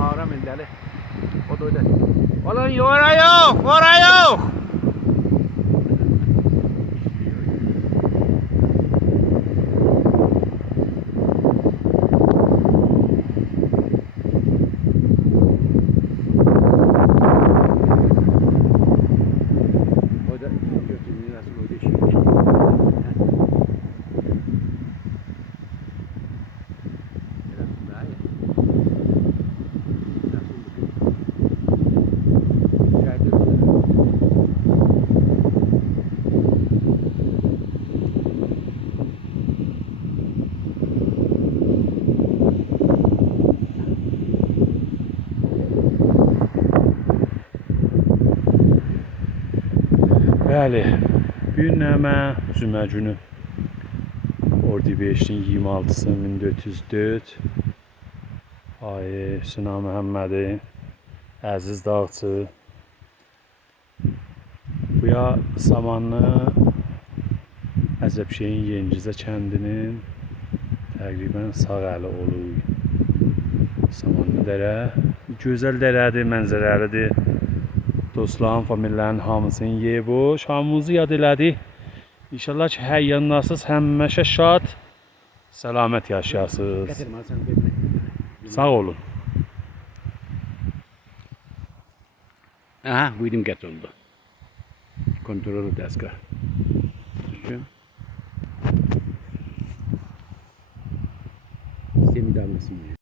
Ağram indəli. O da öyle. Ulan yora yok, ora yok. O da götürünü nasıl o deşiyor. Bəli, bir nəmə cümə günü Ordubadın 26-sı 1404 ayı Sinan Məhəmmədi Əziz Dağçı bu ya Samanlı Əcəbşehir Yengizə kəndinin təqribən sağ əli olur. Samanlı dərə gözəl dərədir, mənzərəlidir. Dostlarım, famililərin hamısının yeri bu. Şamımızı yad elədi. İnşallah ki, hər yanınasız, həmişə şad, səlamət yaşayasınız. Sağ olun. Aha, buyurun gətirildi. Kontrol dəstgah. Sistemi idarəsini.